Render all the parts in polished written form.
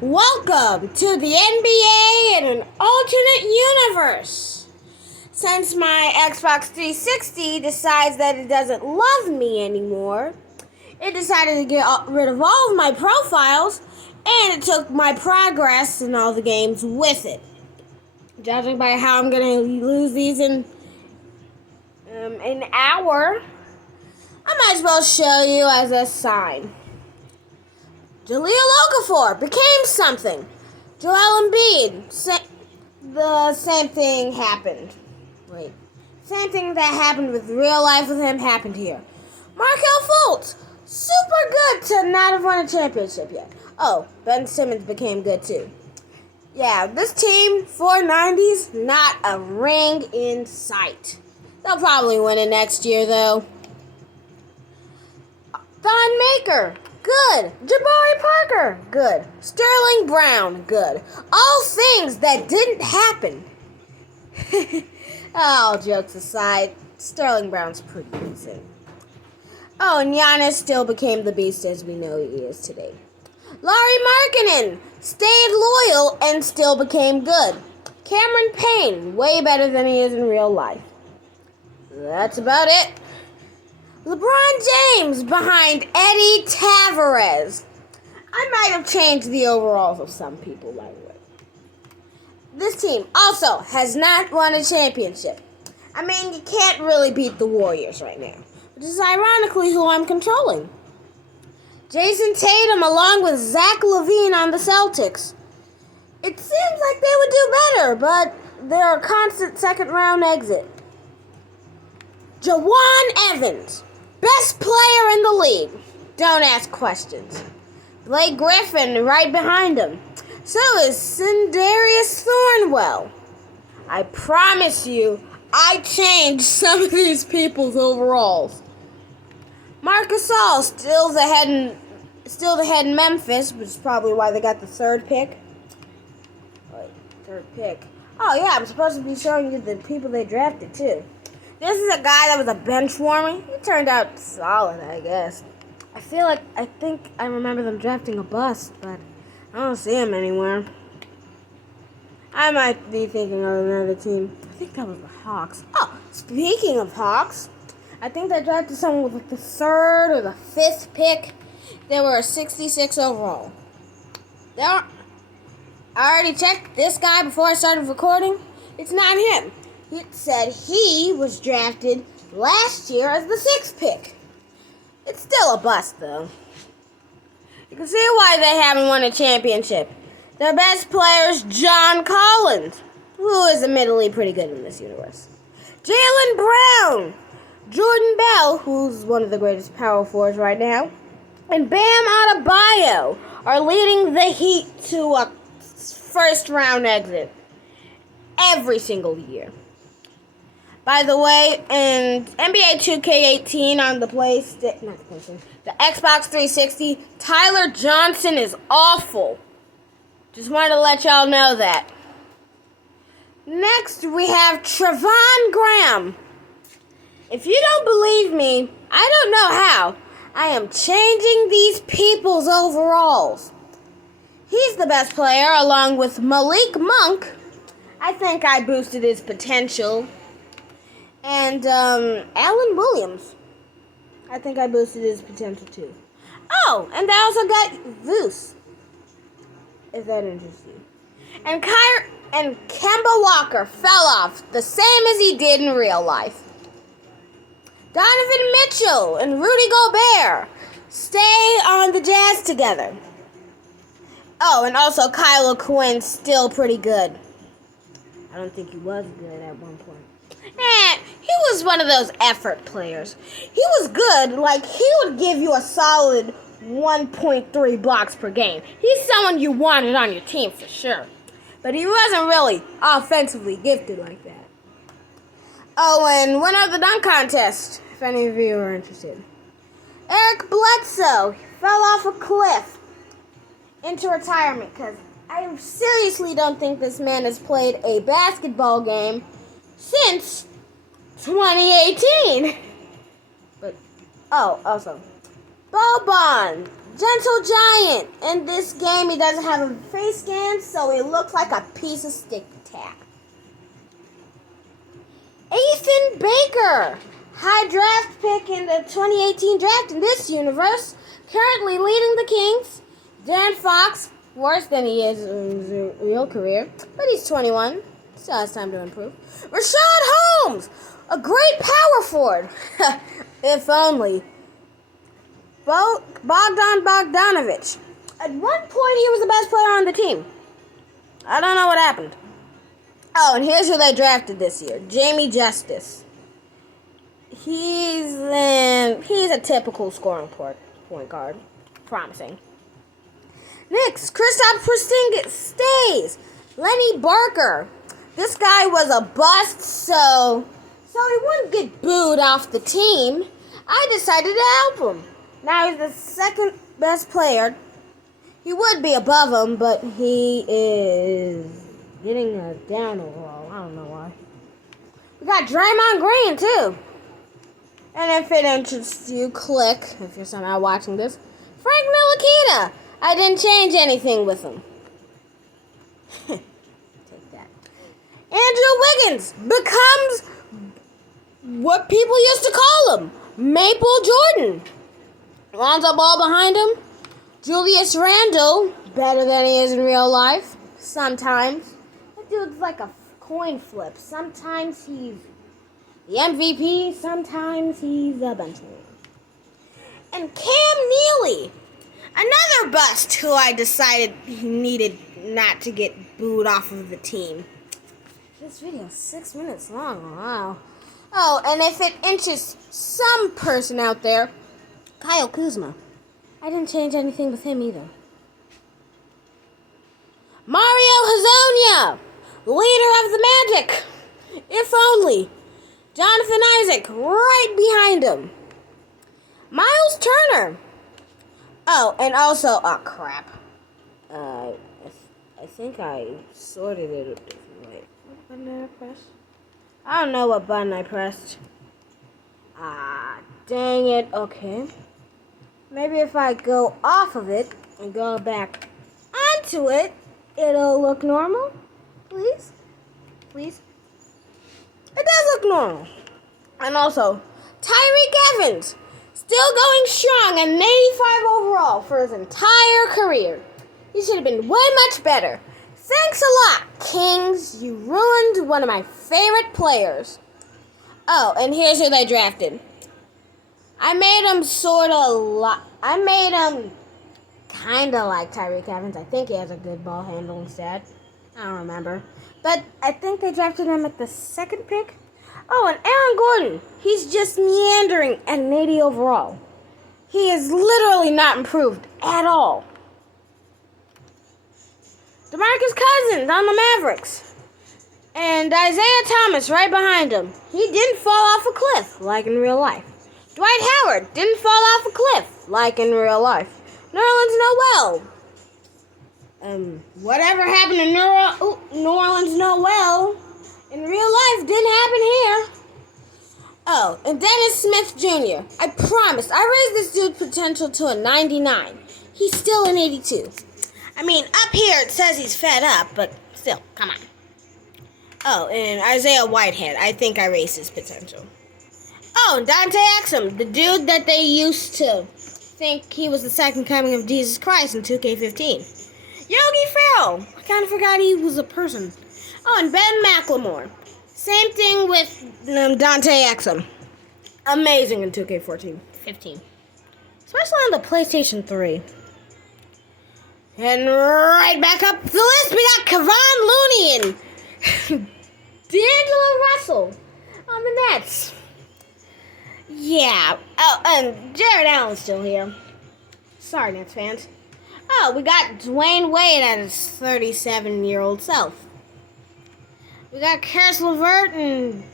Welcome to the NBA in an alternate universe. Since my Xbox 360 decides that it doesn't love me anymore, it decided to get rid of all of my profiles, and it took my progress in all the games with it. Judging by how I'm going to lose these in an hour, I might as well show you as a sign. Jahlil Okafor became something. Joel Embiid, the same thing happened. Same thing that happened with real life with him happened here. Markelle Fultz, super good to not have won a championship yet. Oh, Ben Simmons became good too. Yeah, this team, 490s, not a ring in sight. They'll probably win it next year though. Thon Maker, good. Jabari Parker, good. Sterling Brown, good. All things that didn't happen. All jokes aside, Sterling Brown's pretty decent. Oh, and Giannis still became the beast as we know he is today. Lauri Markkanen stayed loyal and still became good. Cameron Payne, way better than he is in real life. That's about it. LeBron James behind Eddie Tavares. I might have changed the overalls of some people, by the way. This team also has not won a championship. I mean, you can't really beat the Warriors right now, which is ironically who I'm controlling. Jason Tatum along with Zach LaVine on the Celtics. It seems like they would do better, but they're a constant second round exit. Jawan Evans. Best player in the league. Don't ask questions. Blake Griffin right behind him. So is Sindarius Thornwell. I promise you, I changed some of these people's overalls. Marc Gasol still the head in Memphis, which is probably why they got the third pick. Oh yeah, I'm supposed to be showing you the people they drafted too. This is a guy that was a bench warmer. He turned out solid, I guess. I think I remember them drafting a bust, but I don't see him anywhere. I might be thinking of another team. I think that was the Hawks. Oh, speaking of Hawks, I think they drafted someone with like the third or the fifth pick. They were a 66 overall. I already checked this guy before I started recording. It's not him. It said he was drafted last year as the 6th pick. It's still a bust, though. You can see why they haven't won a championship. Their best player is John Collins, who is admittedly pretty good in this universe. Jaylen Brown, Jordan Bell, who's one of the greatest power forwards right now, and Bam Adebayo are leading the Heat to a first-round exit every single year. By the way, in NBA 2K18 on the Xbox 360, Tyler Johnson is awful. Just wanted to let y'all know that. Next, we have Trevon Graham. If you don't believe me, I don't know how. I am changing these people's overalls. He's the best player along with Malik Monk. I think I boosted his potential. And Alan Williams. I think I boosted his potential too. Oh, and I also got Voos. If that interests you. And Kemba Walker fell off the same as he did in real life. Donovan Mitchell and Rudy Gobert stay on the Jazz together. Oh, and also Kylo Quinn's still pretty good. I don't think he was good at one point. He was one of those effort players. He was good, like he would give you a solid 1.3 blocks per game. He's someone you wanted on your team for sure. But he wasn't really offensively gifted like that. Oh, and winner of the dunk contest, if any of you are interested. Eric Bledsoe fell off a cliff into retirement because I seriously don't think this man has played a basketball game since 2018. But, oh, also, Boban, Gentle Giant. In this game, he doesn't have a face scan, so he looks like a piece of stick tack. Ethan Baker. High draft pick in the 2018 draft in this universe. Currently leading the Kings. Dan Fox. Worse than he is in his real career. But he's 21. Still has time to improve. Rashad Holmes. A great power forward. If only. Bogdan Bogdanovic. At one point, he was the best player on the team. I don't know what happened. Oh, and here's who they drafted this year. Jamie Justice. He's a typical scoring point guard. Promising. Next, Kristaps Porzingis stays. Lenny Barker. This guy was a bust, so he wouldn't get booed off the team. I decided to help him. Now he's the second best player. He would be above him, but he is getting down overall. I don't know why. We got Draymond Green, too. And if it interests you, click, if you're somehow watching this, Frank Ntilikina. I didn't change anything with him. Take that. Andrew Wiggins becomes what people used to call him, Maple Jordan. Lonzo Ball behind him. Julius Randle, better than he is in real life. Sometimes. That dude's like a coin flip. Sometimes he's the MVP. Sometimes he's a benchwarmer. And Cam Neely, another bust who I decided he needed not to get booed off of the team. This video is 6 minutes long. Wow. Oh, and if it interests some person out there, Kyle Kuzma. I didn't change anything with him either. Mario Hezonja, leader of the Magic. If only. Jonathan Isaac, right behind him. Miles Turner. Oh, and also, oh crap. I think I sorted it a different way. What button did I press? I don't know what button I pressed. Ah, dang it. Okay. Maybe if I go off of it and go back onto it, it'll look normal. Please? Please? It does look normal. And also, Tyreek Evans, still going strong at an 85 overall for his entire career. He should have been way much better. Thanks a lot, Kings. You ruined one of my favorite players. Oh, and here's who they drafted. I made him kind of like Tyreek Evans. I think he has a good ball handling stat. I don't remember. But I think they drafted him at the second pick. Oh, and Aaron Gordon. He's just meandering at an 80 overall. He is literally not improved at all. DeMarcus Cousins on the Mavericks. And Isaiah Thomas right behind him. He didn't fall off a cliff like in real life. Dwight Howard didn't fall off a cliff like in real life. Nerlens Noel. Whatever happened to Nerlens Noel in real life didn't happen here. Oh, and Dennis Smith Jr. I promise, I raised this dude's potential to a 99. He's still an 82. I mean, up here it says he's fed up, but still, come on. Oh, and Isaiah Whitehead. I think I raised his potential. Oh, and Dante Exum, the dude that they used to think he was the second coming of Jesus Christ in 2K15. Yogi Ferrell. I kind of forgot he was a person. Oh, and Ben McLemore. Same thing with Dante Exum. Amazing in 2K15. Especially on the PlayStation 3. And right back up the list, we got Kevon Looney and D'Angelo Russell on the Nets. Yeah. Oh, and Jared Allen's still here. Sorry, Nets fans. Oh, we got Dwayne Wade at his 37-year-old self. We got Karis LeVert and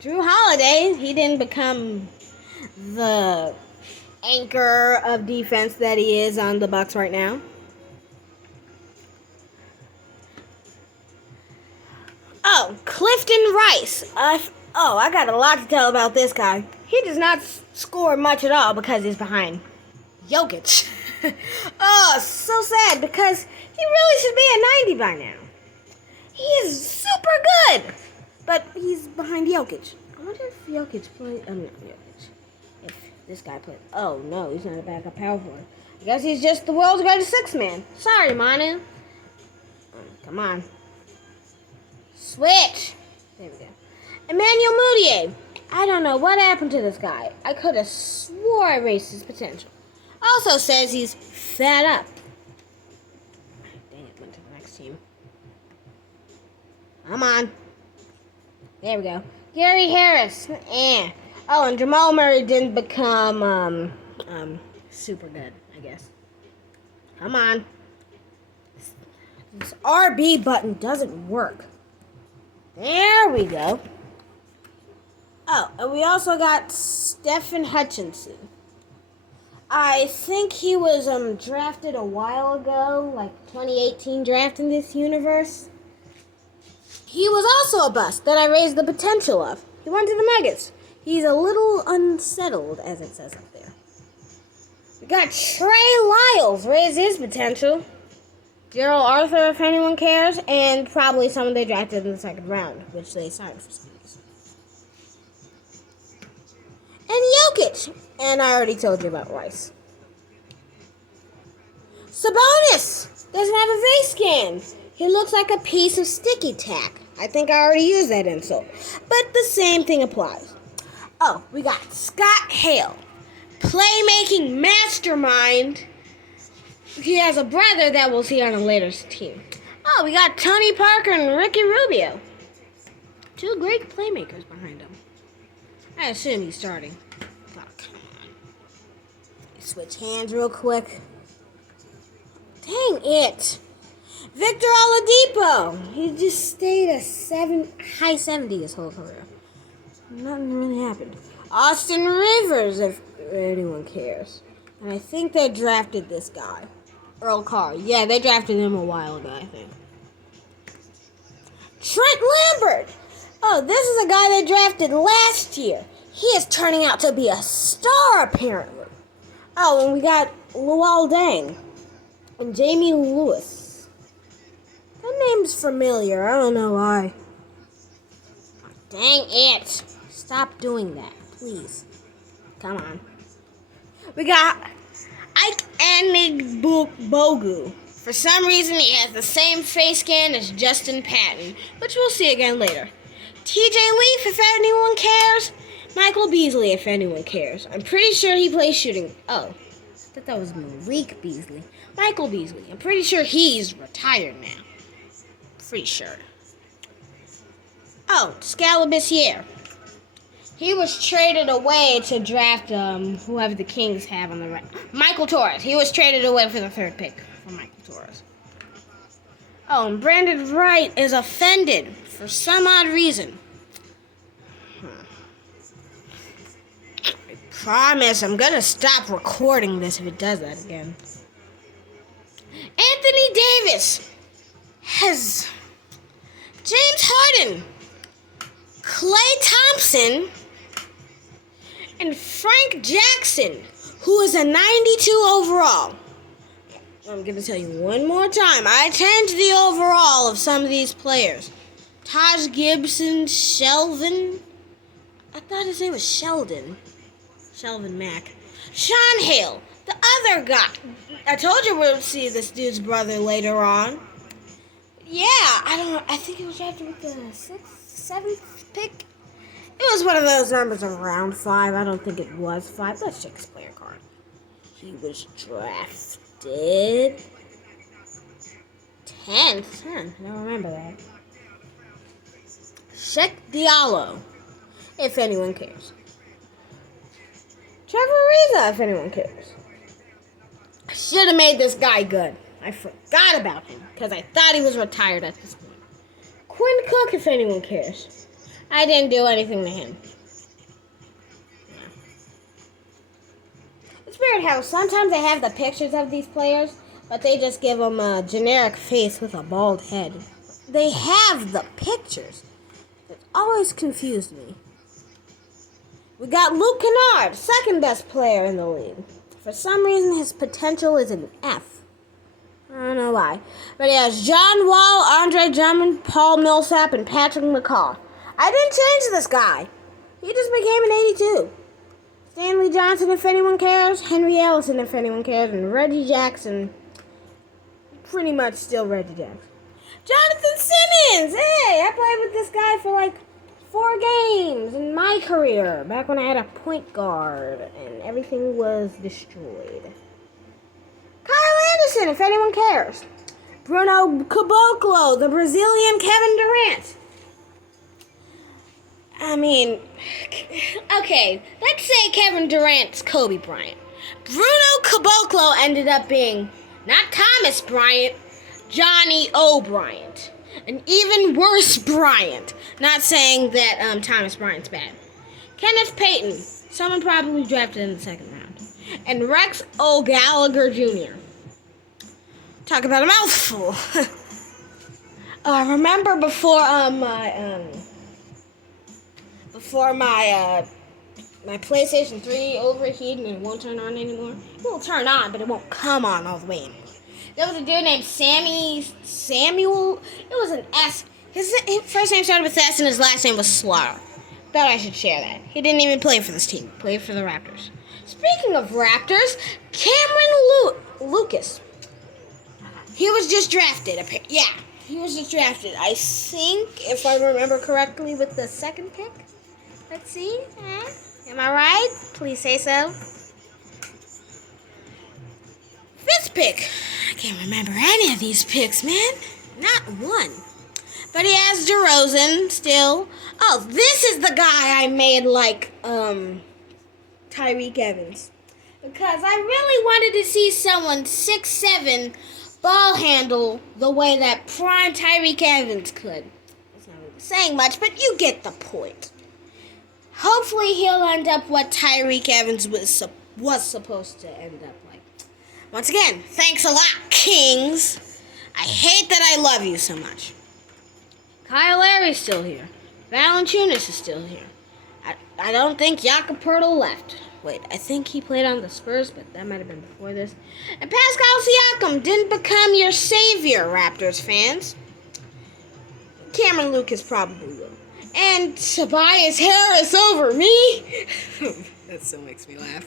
Drew Holiday. He didn't become the anchor of defense that he is on the Bucks right now. Oh, Clifton Rice. I got a lot to tell about this guy. He does not score much at all because he's behind Jokic. Oh, so sad because he really should be at 90 by now. He is super good. But he's behind Jokic. I wonder if Jokic played. Not Jokic. If this guy played. Oh, no, he's not a backup power forward. I guess he's just the world's greatest six man. Sorry, Manu. Come on. Switch. There we go. Emmanuel Mudiay. I don't know what happened to this guy. I could have swore I erased his potential. Also says he's fed up. Dang it, went to the next team. Come on. There we go. Gary Harris. Oh, and Jamal Murray didn't become super good, I guess. Come on. This RB button doesn't work. There we go. Oh, and we also got Stephen Hutchinson. I think he was drafted a while ago, like 2018 draft in this universe. He was also a bust that I raised the potential of. He went to the Nuggets. He's a little unsettled, as it says up there. We got Trey Lyles, raised his potential. Gerald Arthur, if anyone cares, and probably someone they drafted in the second round, which they signed for some reason. And Jokic, and I already told you about Rice. Sabonis doesn't have a face scan. He looks like a piece of sticky tack. I think I already used that insult, but the same thing applies. Oh, we got Scott Hale, playmaking mastermind. He has a brother that we'll see on a later team. Oh, we got Tony Parker and Ricky Rubio. Two great playmakers behind him. I assume he's starting. Oh, come on. Switch hands real quick. Dang it. Victor Oladipo. He just stayed a high 70 his whole career. Nothing really happened. Austin Rivers, if anyone cares. And I think they drafted this guy. Earl Carr. Yeah, they drafted him a while ago, I think. Trent Lambert. Oh, this is a guy they drafted last year. He is turning out to be a star, apparently. Oh, and we got Luol Deng and Jamie Lewis. That name's familiar. I don't know why. Dang it. Stop doing that, please. Come on. We got Ike Anigbogu. For some reason, he has the same face scan as Justin Patton, which we'll see again later. TJ Leaf, if anyone cares. Michael Beasley, if anyone cares. I'm pretty sure he plays shooting. Oh, I thought that was Malik Beasley. Michael Beasley. I'm pretty sure he's retired now. Pretty sure. Oh, Scalabissiere. He was traded away to draft whoever the Kings have on the right. Michael Torres. He was traded away for the third pick for Michael Torres. Oh, and Brandon Wright is offended for some odd reason. I promise I'm going to stop recording this if it does that again. Anthony Davis has James Harden, Klay Thompson, and Frank Jackson, who is a 92 overall. I'm going to tell you one more time. I changed the overall of some of these players. Taj Gibson, Shelvin. I thought his name was Sheldon. Shelvin Mack. Sean Hale, the other guy. I told you we'll see this dude's brother later on. Yeah, I think it was drafted with the 6th, 7th pick. It was one of those numbers around 5. I don't think it was 5. Let's check his player card. He was drafted 10th. I don't remember that. Sheik Diallo, if anyone cares. Trevor Ariza, if anyone cares. I should have made this guy good. I forgot about him because I thought he was retired at this point. Quinn Cook, if anyone cares. I didn't do anything to him. It's weird how sometimes they have the pictures of these players, but they just give them a generic face with a bald head. They have the pictures. It always confused me. We got Luke Kennard, second best player in the league. For some reason, his potential is an F. I don't know why. But he has John Wall, Andre Drummond, Paul Millsap, and Patrick McCaw. I didn't change this guy. He just became an 82. Stanley Johnson, if anyone cares. Henry Ellison, if anyone cares. And Reggie Jackson. Pretty much still Reggie Jackson. Jonathan Simmons! Hey, I played with this guy for like 4 games in my career. Back when I had a point guard and everything was destroyed. Kyle Anderson, if anyone cares. Bruno Caboclo, the Brazilian Kevin Durant. I mean, okay, let's say Kevin Durant's Kobe Bryant. Bruno Caboclo ended up being not Thomas Bryant, Johnny O. Bryant. An even worse Bryant. Not saying that Thomas Bryant's bad. Kenneth Payton, someone probably drafted in the 2nd round. And Rex O. Gallagher Jr. Talk about a mouthful. Remember before my PlayStation 3 overheated and it won't turn on anymore? It will turn on, but it won't come on all the way anymore. There was a dude named Samuel. It was an S. His first name started with S and his last name was Slaughter. Thought I should share that. He didn't even play for this team. He played for the Raptors. Speaking of Raptors, Cameron Lucas. He was just drafted. Yeah, he was just drafted. I think, if I remember correctly, with the 2nd pick. Let's see. Am I right? Please say so. 5th pick. I can't remember any of these picks, man. Not one. But he has DeRozan still. Oh, this is the guy I made like Tyreek Evans. Because I really wanted to see someone 6'7" ball handle the way that prime Tyreek Evans could. That's not really saying much, but you get the point. Hopefully he'll end up what Tyreek Evans was supposed to end up like. Once again, thanks a lot, Kings. I hate that I love you so much. Kyle Lowry's still here. Valanciunas is still here. I don't think Jakob Poeltl left. Wait, I think he played on the Spurs, but that might have been before this. And Pascal Siakam didn't become your savior, Raptors fans. Cameron Lucas probably will. And Tobias Harris over me. That still makes me laugh.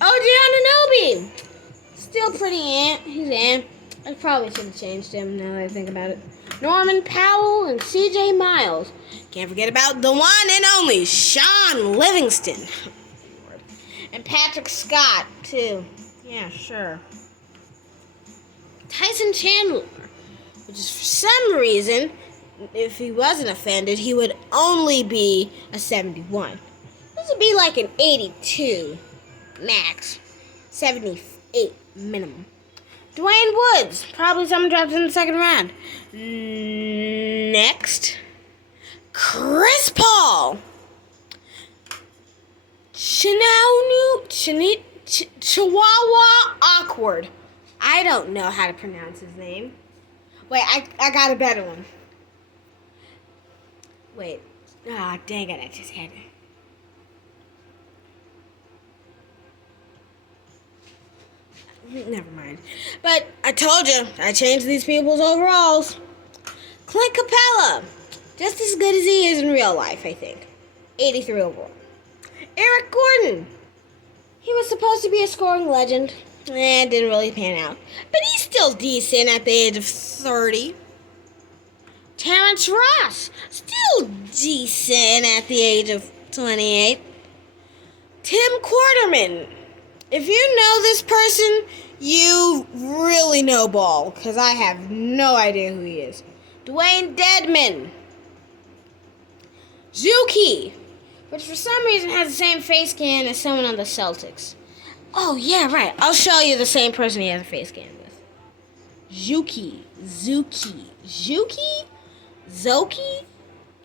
OG Anunoby. Still pretty He's I probably should have changed him now that I think about it. Norman Powell and CJ Miles. Can't forget about the one and only Sean Livingston. And Patrick Scott, too. Yeah, sure. Tyson Chandler, which is for some reason, if he wasn't offended, he would only be a 71. This would be like an 82 max, 78 minimum. Dwayne Woods, probably someone drafted in the 2nd round. Next, Chris Paul. Chihuahua Awkward. I don't know how to pronounce his name. Wait, I got a better one. Wait. Ah, dang it, I just had it. Never mind. But I told you, I changed these people's overalls. Clint Capella. Just as good as he is in real life, I think. 83 overall. Eric Gordon. He was supposed to be a scoring legend. Didn't really pan out. But he's still decent at the age of 30. Terrence Ross. Still decent at the age of 28. Tim Quarterman. If you know this person, you really know ball. Because I have no idea who he is. Dwayne Dedman. Zuki. Which for some reason has the same face scan as someone on the Celtics. Oh, yeah, right. I'll show you the same person he has a face scan with. Zuki.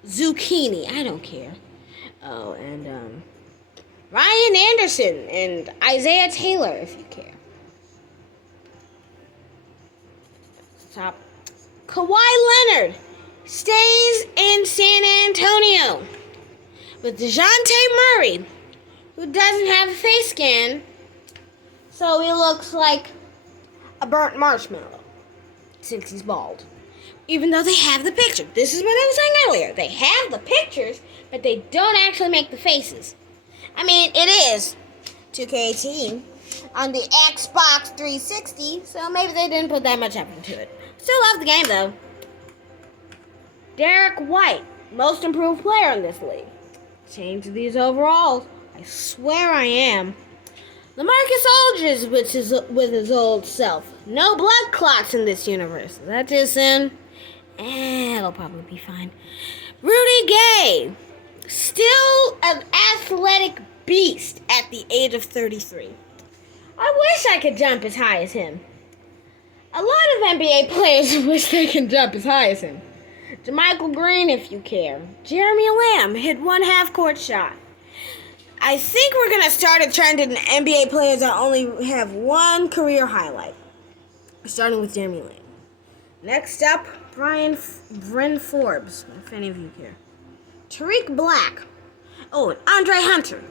Zucchini. I don't care. Oh, and, Ryan Anderson and Isaiah Taylor, if you care. Top. Kawhi Leonard stays in San Antonio with DeJounte Murray, who doesn't have a face scan, So he looks like a burnt marshmallow since he's bald. Even though they have the picture. This is what I was saying earlier. They have the pictures, but they don't actually make the faces. I mean, it is 2K18 on the Xbox 360, so maybe they didn't put that much effort into it. Still love the game, though. Derek White, most improved player in this league. Change these overalls. I swear I am. LaMarcus Aldridge with his old self. No blood clots in this universe. Is that too soon? It'll probably be fine. Rudy Gay. Still an athletic beast at the age of 33. I wish I could jump as high as him. A lot of NBA players wish they can jump as high as him. JaMychal Green, if you care. Jeremy Lamb hit one half-court shot. I think we're going to start a trend in NBA players that only have one career highlight. Starting with Jeremy Lamb. Next up, Bryn Forbes, if any of you care. Tariq Black. Oh, and Andre Hunter.